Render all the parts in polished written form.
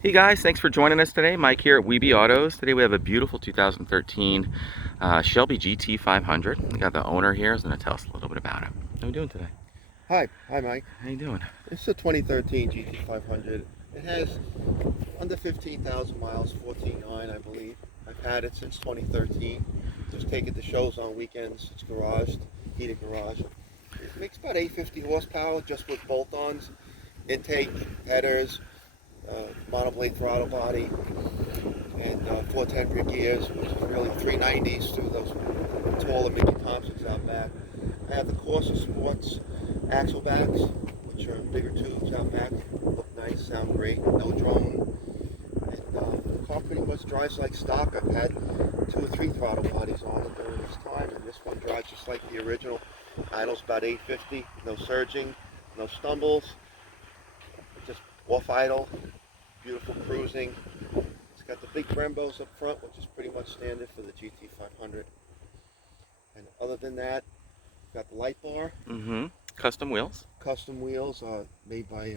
Hey guys, thanks for joining us today. Mike here at Weeby Autos. Today we have a beautiful 2013 Shelby GT500. We got the owner here. He's going to tell us a little bit about it. How are you doing today? Hi Mike. How you doing? It's a 2013 GT500. It has under 15,000 miles, 14.9 I believe. I've had it since 2013. Just take it to shows on weekends. It's garaged, heated garage. It makes about 850 horsepower just with bolt-ons, intake, headers, monoblade throttle body, and 410 rear gears, which is really 390s through those taller Mickey Thompsons out back. I have the Corsa Sports axle backs, which are bigger tubes out back, look nice, sound great, no drone, and the car pretty much drives like stock. I've had 2 or 3 throttle bodies on it during this time, and this one drives just like the original. Idle's about 850, no surging, no stumbles, just off idle, beautiful cruising. It's got the big Brembos up front, which is pretty much standard for the GT500. And other than that, got the light bar. Custom wheels. Custom wheels made by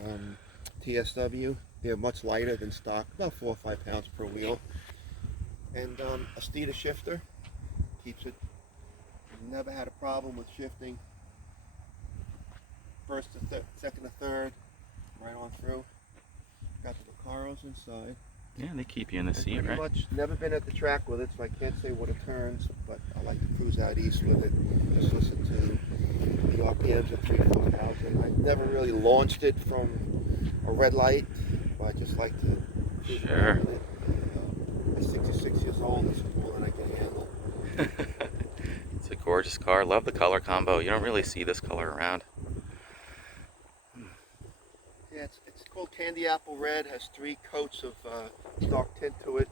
TSW. They're much lighter than stock, about 4 or 5 pounds per wheel. And a Steda shifter keeps it. Never had a problem with shifting. First to second to third, right on through. Got the Recaros inside. Yeah, they keep you in the seat, Pretty right? much never been at the track with it, so I can't say what it turns, but I like to cruise out east with it. Just listen to the RPMs at 3,000-4,000. I never really launched it from a red light, but I just like to cruise around with it. I'm 66 years old. This is more than I can handle. It's a gorgeous car. Love the color combo. You don't really see this color around. Yeah, it's called Candy Apple Red. Has 3 coats of dark tint to it,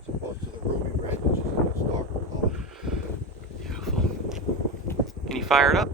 as opposed to the Ruby Red, which is a much darker color. Beautiful. Can you fire it up?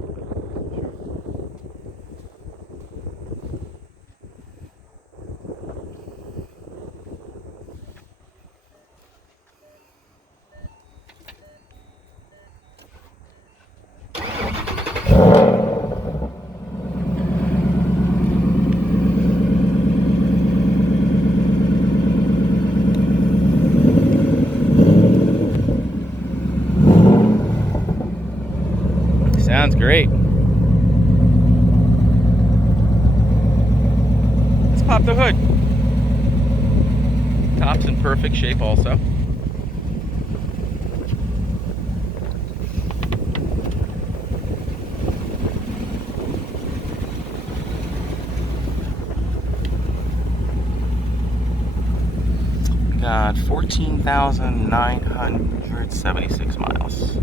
Sounds great. Let's pop the hood. Top's in perfect shape also. Got 14,976 miles.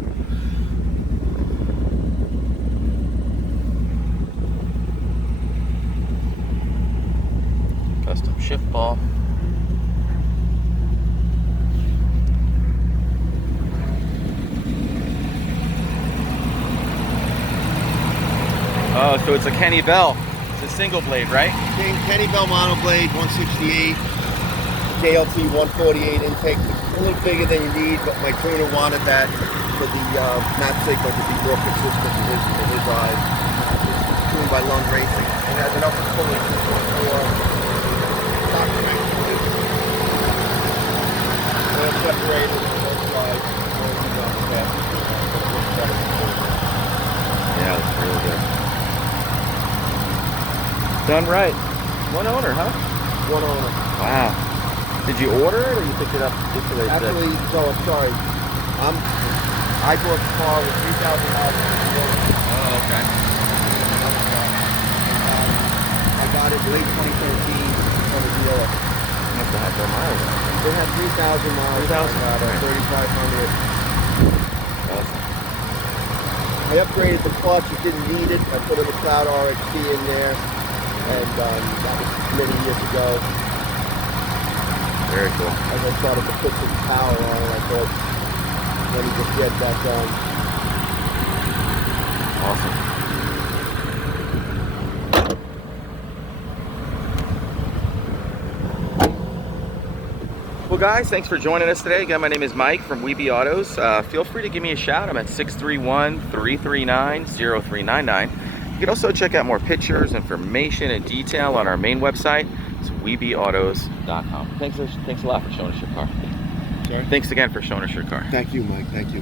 Custom shift ball. Oh, so it's a Kenny Bell. It's a single blade, right? Kenny Bell monoblade, 168, JLT 148 intake. A little bigger than you need, but my tuner wanted that for the map signal to be more consistent in his eyes. It's tuned by Lung Racing. It has enough pulley for top strength. Oil separated on both sides. Yeah, that's really good. Done right. One owner, huh? One owner. Wow. Did you order it or you picked it up just so they said? Actually, no, I'm sorry. I bought the car with 3,000 miles on it. Oh, okay. I got it late 2013 from the dealer. Must have had more miles. They had 3,000 miles. 3,000. About 3,500. Awesome. I upgraded the clutch. It didn't need it. I put a McLeod RXT in there, and that was many years ago. Very cool. As I started to put some power on it, I thought, let me just get that done. Awesome. Well guys, thanks for joining us today. Again, my name is Mike from Weeby Autos. Feel free to give me a shout. I'm at 631-339-0399. You can also check out more pictures, information, and detail on our main website, It's weebautos.com. Thanks a lot for showing us your car. Sorry? Thanks again for showing us your car. Thank you, Mike. Thank you.